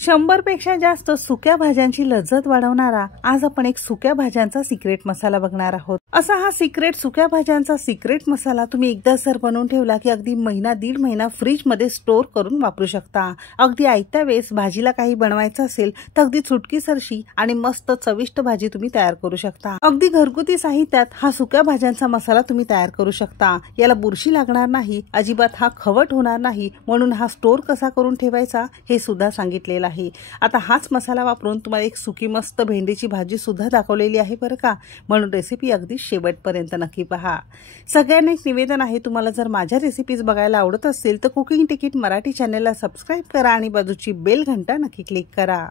100 पेक्षा जास्त सुक्या भाज्यांची लज्जत वाढवणारा आज आपण एक सुक्या भाज्यांचा सिक्रेट मसाला बघणार आहोत। असा हा सिक्रेट सुक्या भाज्यांचा सिक्रेट मसाला तुम्ही एकदा जर बनवून ठेवला की अगदी महिना दीड महिना फ्रीज मध्ये स्टोर करून वापरू शकता। अगदी आयत्या वेळेस भाजीला काही बनवायचं असेल तर अगदी चुटकीसरशी आणि मस्त चविष्ट भाजी तुम्ही तयार करू शकता। अगदी घरगुती साहित्यात हा सुक्या भाज्यांचा मसाला तुम्ही तयार करू शकता। याला बुरशी लागणार नाही, अजिबात हा खवट होणार नाही, म्हणून हा स्टोर कसा करून ठेवायचा हे सुद्धा सांगितलेलं आहे। आता हाच मसाला वापरून तुम्हाला एक सुकी मस्त भेंडीची भाजी सुद्धा दाखवलेली आहे बरं का, म्हणून रेसिपी अगदी शेवटपर्यंत नक्की पहा। सगळ्यांना एक निवेदन आहे, तुम्हाला जर माझ्या रेसिपीज बघायला आवडत असतील तर कुकिंग तिकीट मराठी चॅनलला सबस्क्राइब करा आणि बाजूची बेल घंटा नक्की क्लिक करा।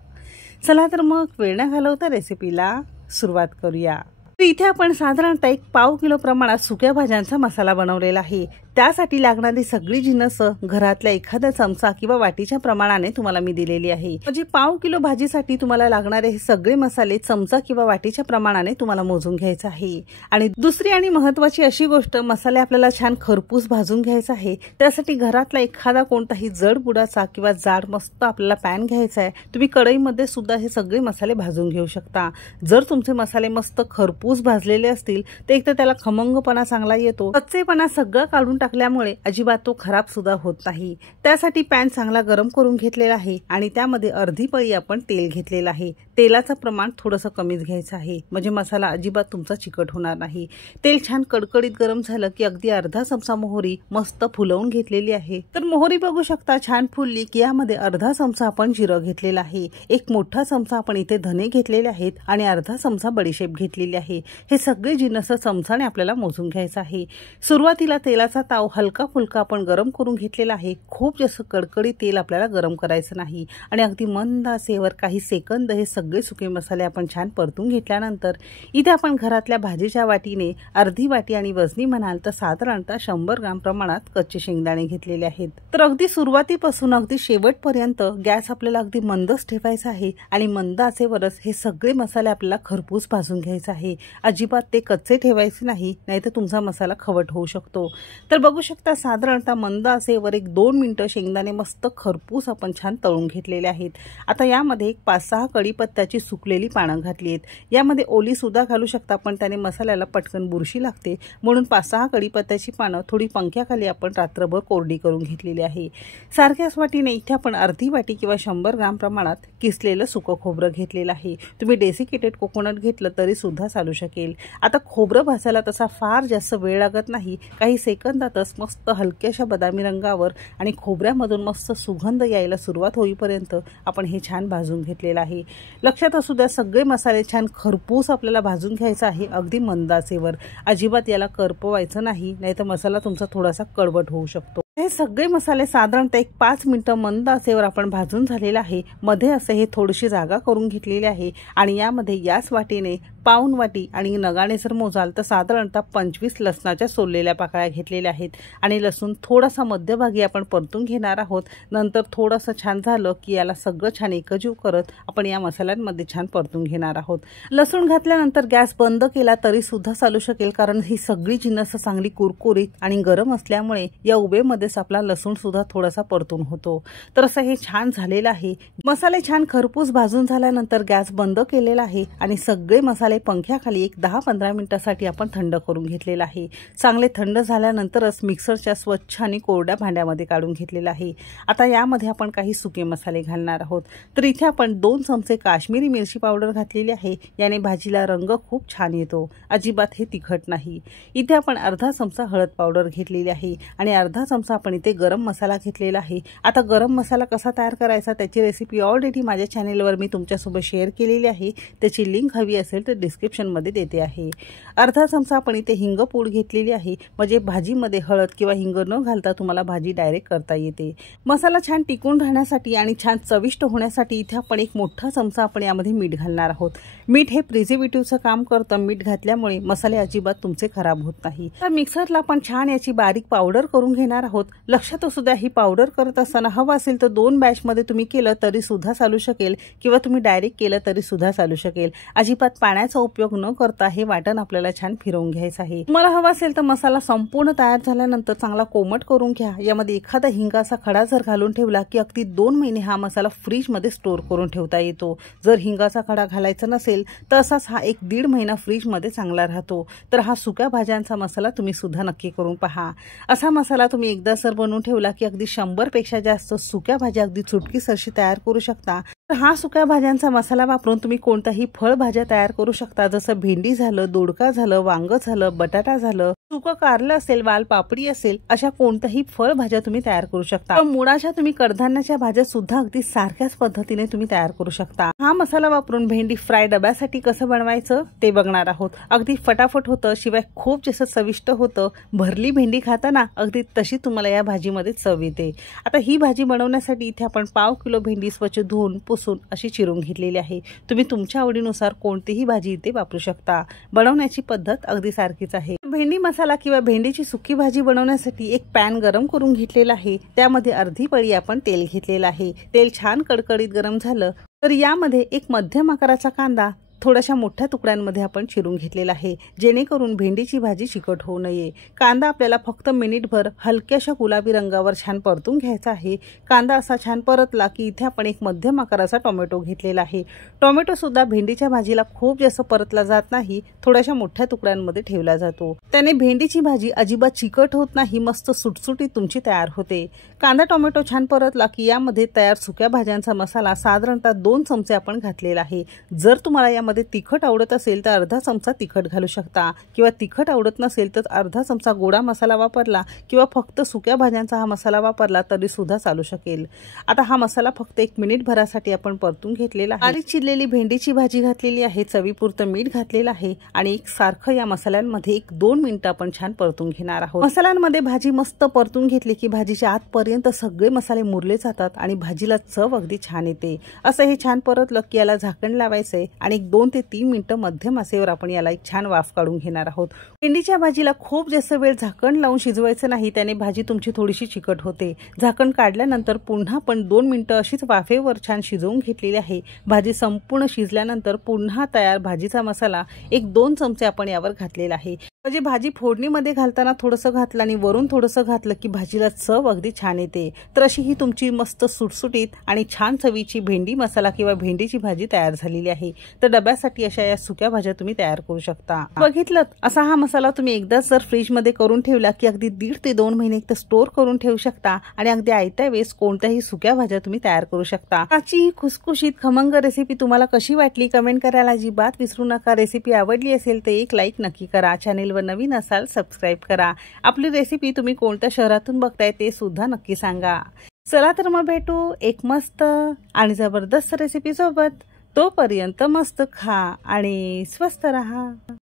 चला तर मग वेळ न घालवता रेसिपीला सुरुवात करूया। इथे आपण साधारणतः एक पाव किलो प्रमाणात सुक्या भाज्यांचा मसाला बनवलेला आहे। त्यासाठी लागणारी सगळी जिन्नस घरातल्या एखाद्या चमचा किंवा वाटीच्या प्रमाणाने तुम्हाला मी दिलेली आहे। म्हणजे पाव किलो भाजीसाठी तुम्हाला लागणारे हे सगळे मसाले चमचा किंवा वाटीच्या प्रमाणाने तुम्हाला मोजून घ्यायचं आहे। आणि दुसरी आणि महत्त्वाची अशी गोष्ट, मसाले आपल्याला छान खरपूस भाजून घ्यायचा आहे। त्यासाठी घरातला एखादा कोणताही जड बुडाचा किंवा जाड मस्त आपल्याला पॅन घ्यायचा आहे। तुम्ही कढईमध्ये सुद्धा हे सगळे मसाले भाजून घेऊ शकता। जर तुमचे मसाले मस्त खरपूस भाजलेले असतील तर एक तर त्याला खमंगपणा चांगला येतो, कच्चेपणा सगळं काढून टाकल्यामुळे अजिबात तो खराब सुद्धा होत नाही। त्यासाठी पॅन चांगला गरम करून घेतलेला आहे आणि त्यामध्ये अर्धी पळी आपण तेल घेतलेलं आहे। तेलाचं प्रमाण थोडंसं कमीच घ्यायचं आहे, म्हणजे मसाला अजिबात तुमचा चिकट होणार नाही। तेल छान कडकडीत गरम झालं की अगदी अर्धा चमचा मोहरी मस्त फुलवून घेतलेली आहे। तर मोहरी बघू शकता छान फुलली की यामध्ये अर्धा चमचा आपण जिरं घेतलेला आहे, एक मोठा चमचा आपण इथे धने घेतलेले आहेत आणि अर्धा चमचा बडीशेप घेतलेली आहे। हे सगळे जिन्नस चमचाने आपल्याला मोजून घ्यायचं आहे। सुरुवातीला तेलाचा ताव हलका फुलका आपण गरम करून घेतलेला आहे। खूप जास्त कडकडीत तेल आपल्याला गरम करायचं नाही आणि अगदी मंद आचेवर काही सेकंद हे सगळे सुके मसाले आपण छान परतून घेतल्यानंतर इथे आपण घरातल्या भाजीच्या वाटीने अर्धी वाटी आणि वजनी म्हणाल तर साधारणतः 100 ग्राम प्रमाणात कच्चे शेंगदाणे घेतलेले आहेत। तर अगदी सुरुवातीपासून अगदी शेवटपर्यंत गॅस आपल्याला अगदी मंदच ठेवायचा आहे आणि मंद आचेवरच हे सगळे मसाले आपल्याला खरपूस भाजून घ्यायचे आहे। अजिबात ते कच्चे ठेवायचे नाही, नाहीतर तुमचा मसाला खवट होऊ शकतो। तर बघू शकता साधारणतः मंद आचेवर एक 2 मिनिटं शेंगदाणे मस्त खरपूस आपण छान तळून घेतलेले आहेत। आता यामध्ये एक 5-6 कढीपत्त्याची सुकलेली पानं घातली आहेत। यामध्ये ओली सुद्धा घालू शकता, पण त्याने मसाल्याला पटकन बुरशी लागते, म्हणून 5-6 कढीपत्त्याची पानं थोडी पंख्याखाली आपण रात्रभर कोरडी करून घेतलेली आहे। सारख्याच वाटीने इथे आपण अर्धी वाटी किंवा 100 ग्राम प्रमाणात किसलेलं सुकं खोबरं घेतलेलं आहे। तुम्ही डेसिकेटेड कोकोनट घेतलं तरी सुद्धा चालू शकेल। आता खोबरं भाजायला तसा फार जास्त वेळ लागत नाही, काही सेकंदातच मस्त हलक्याशा बदामी रंगावर आणि खोबऱ्यामधून मस्त सुगंध यायला सुरुवात होईपर्यंत आपण हे छान भाजून घेतलेलं आहे। लक्षात असू द्या सगळे मसाले छान खरपूस आपल्याला भाजून घ्यायचा आहे, अगदी मंद आचेवर। अजिबात याला करपवायचं नाही, नाहीतर मसाला तुमचा थोडासा कडवट होऊ शकतो। हे सगळे मसाले साधारणतः एक 5 मिनिटं मंद आचेवर आपण भाजून झालेला आहे। मध्ये असे हे थोडीशी जागा करून घेतलेली आहे आणि यामध्ये याच वाटीने पाऊण वाटी आणि नगाने जर मोजाल तर साधारणतः 25 लसणाच्या सोललेल्या पाकळ्या घेतलेल्या आहेत आणि लसूण थोडासा मध्यभागी आपण परतून घेणार आहोत। नंतर थोडंसं छान झालं की याला सगळं छान एकजीव करत आपण या मसाल्यांमध्ये छान परतून घेणार आहोत। लसूण घातल्यानंतर गॅस बंद केला तरी सुद्धा चालू शकेल, कारण ही सगळी जिन्नस चांगली कुरकुरीत आणि गरम असल्यामुळे या उभेमध्ये आपला लसूण सुद्धा थोडासा परतून होतो। तर असं हे छान झालेलं आहे। मसाले छान खरपूस भाजून झाल्यानंतर गॅस बंद केलेला आहे आणि सगळे मसाले पंख्याखाली एक 10-15 मिनिटांसाठी आपण थंड करून घेतलेला आहे। चांगले थंड झाल्यानंतरच मिक्सरच्या स्वच्छ आणि कोरड्या भांड्यामध्ये काढून घेतलेला आहे। आता यामध्ये आपण काही सुके मसाले घालणार आहोत। तर इथे आपण 2 चमचे काश्मीरी मिरची पावडर घातलेली आहे, याने भाजीला रंग खूप छान येतो, अजिबात हे तिखट नाही। इथे आपण अर्धा चमचा हळद पावडर घेतलेली आहे आणि अर्धा चमचा आपण इथे गरम मसाला घेतलेला आहे। आता गरम मसाला कसा तयार करायचा त्याची रेसिपी ऑलरेडी माझ्या चॅनेलवर मी तुमच्यासोबत शेअर केलेली आहे, त्याची लिंक हवी असेल तर डिस्क्रिप्शन मध्ये देते आहे। अर्धा चमचा आपण इथे हिंग पूड घेतलेली आहे, म्हणजे भाजीमध्ये हळद किंवा हिंग न घालता तुम्हाला भाजी डायरेक्ट करता येते। मसाला छान टिकून राहण्यासाठी आणि छान चविष्ट होण्यासाठी इथे आपण एक मोठा चमचा आपण यामध्ये मीठ घालणार आहोत। मीठ हे प्रिझर्वेटिव्हचं काम करतं, मीठ घातल्यामुळे मसाले अजिबात तुमचे खराब होत नाही। तर मिक्सरला आपण छान याची बारीक पावडर करून घेणार आहोत। आहोत. लक्षात असू द्या, ही पावडर करत असताना हवं असेल तर 2 बॅचमध्ये तुम्ही केलं तरी सुद्धा चालू शकेल किंवा तुम्ही डायरेक्ट केलं तरी सुद्धा चालू शकेल. अजिबात पाण्याचा उपयोग न करता हे वाटण आपल्याला छान फिरवून घ्यायचं आहे. तुम्हाला हवं असेल तर मसाला संपूर्ण तयार झाल्यानंतर चांगला कोमट करून घ्या. यामध्ये एखादा हिंगाचा खडा जर घालून ठेवला की अगदी 2 महिने हा मसाला फ्रीजमध्ये स्टोअर करून ठेवता येतो. जर हिंगाचा खडा घालायचा नसेल तर असाच हा 1-1.5 महिना फ्रीजमध्ये चांगला राहतो. तर हा सुक्या भाज्यांचा मसाला तुम्ही सुद्धा नक्की करून पहा. असा मसाला तुम्ही एकदा जर बनवून ठेवला की अगदी 100 पेक्षा जास्त सुक्या भाज्या अगदी चुटकीसरशी तयार करू शकता. तर हा सुक्या भाज्यांचा मसाला वापरून तुम्ही कोणताही फळभाज्या तयार करू शकता. जसं भेंडी झालं, दोडका झालं, वांग झालं, बटाटा झालं, सुकं कारलं असेल, वालपापडी असेल, अशा कोणत्याही फळभाज्या तुम्ही तयार करू शकता. मुळाच्या तुम्ही कडधान्याच्या भाज्या सुद्धा अगदी सारख्याच पद्धतीने तुम्ही तयार करू शकता. हा मसाला वापरून भेंडी फ्राय डब्यासाठी कसं बनवायचं ते बघणार आहोत. अगदी फटाफट होतं, शिवाय खूप जास्त चविष्ट होतं. भरली भेंडी खाताना अगदी तशी तुम्हाला या भाजीमध्ये चव येते. आता ही भाजी बनवण्यासाठी इथे आपण 1/2 किलो भेंडी स्वच्छ धुवून पुसून अशी चिरून घेतलेली आहे. तुम्ही तुमच्या आवडीनुसार कोणतीही भाजी इथे वापरू शकता. बनवण्याची पद्धत अगदी सारखीच आहे. भेंडी मसाला किंवा भेंडीची सुकी भाजी बनवण्यासाठी एक पॅन गरम करून घेतलेला आहे. त्यामध्ये अर्धी पळी आपण तेल घेतलेलं आहे. तेल छान कडकडीत गरम झालं तर यामध्ये एक मध्यम आकाराचा कांदा थोड्याशा मोठ्या तुकड्यांमध्ये आपण चिरून घेतलेला आहे, जेणेकरून भेंडीची भाजी चिकट होऊ नये. कांदा आपल्याला फक्त मिनिटभर हलक्याशा गुलाबी रंगावर छान परतून घ्यायचा आहे. कांदा असा छान परतला की इथे आपण एक मध्यम आकाराचा टोमॅटो घेतलेला आहे. टोमॅटो सुद्धा भेंडीच्या भाजीला खूप जास्त परतला जात नाही, थोड्याशा मोठ्या तुकड्यांमध्ये ठेवला जातो. त्याने भेंडीची भाजी अजिबात चिकट होत नाही, मस्त सुटसुटीत तुमची तयार होते. कांदा टोमॅटो छान परतला की यामध्ये तयार सुक्या भाज्यांचा मसाला साधारणतः 2 चमचे आपण घातलेला आहे. जर तुम्हाला मध्ये तिखट आवडत असेल तर अर्धा चमचा तिखट घालू शकता किंवा तिखट आवडत नसेल तर अर्धा चमचा गोडा मसाला वापरला किंवा फक्त सुक्या भाज्यांचा हा मसाला वापरला तरी सुद्धा चालू शकेल. आता हा मसाला फक्त 1 मिनिट भरासाठी आपण परतून घेतलेला आहे. बारीक चिरलेली भेंडीची भाजी घातलेली आहे, चवीपुरतं मीठ घातलेलं आहे आणि एक सारखं या मसाल्यांमध्ये 1-2 मिनिटं आपण छान परतून घेणार आहोत. मसाल्यांमध्ये भाजी मस्त परतून घेतली की भाजीच्या आतपर्यंत सगळे मसाले मुरले जातात आणि भाजीला चव अगदी छान येते. असं हे छान परतलं की याला झाकण लावायचंय आणि 2 ते 3 मिनिटं मध्यम आचेवर आपण याला एक छान वाफ काढून घेणार आहोत. भेंडीच्या भाजीला खूप जास्त वेळ झाकण लावून शिजवायचं नाही, त्याने भाजी तुमची थोडीशी चिकट होते. झाकण काढल्यानंतर पुन्हा पण 2 मिनिटं अशीच वाफेवर छान शिजवून घेतलेली आहे. भाजी संपूर्ण शिजल्यानंतर पुन्हा तयार भाजीचा मसाला 1-2 चमचे आपण यावर घातलेला आहे. म्हणजे भाजी फोडणीमध्ये घालताना थोडंसं घातलं आणि वरून थोडंसं घातलं की भाजीला चव अगदी छान येते. तर अशी ही तुमची मस्त सुटसुटीत आणि छान चवीची भेंडी मसाला किंवा भेंडीची भाजी तयार झालेली आहे. तर डब्यासाठी अशा या सुक्या भाज्या तुम्ही तयार करू शकता. बघितलं, असा हा मसाला तुम्ही एकदाच जर फ्रीजमध्ये करून ठेवला की अगदी 1.5 ते 2 महिने एक तर स्टोअर करून ठेवू शकता आणि अगदी आयत्या वेळेस कोणत्याही सुक्या भाज्या तुम्ही तयार करू शकता. आजची खुसखुशीत खमंग रेसिपी तुम्हाला कशी वाटली कमेंट करायला अजिबात विसरू नका. रेसिपी आवडली असेल तर एक लाईक नक्की करा. चॅनेलवर नवीन असाल सबस्क्राईब करा. आपली रेसिपी तुम्ही कोणत्या शहरातून बघताय ते सुद्धा नक्की सांगा. चला तर मग भेटू एक मस्त आणि जबरदस्त रेसिपी सोबत. तोपर्यंत मस्त खा आणि स्वस्त रहा.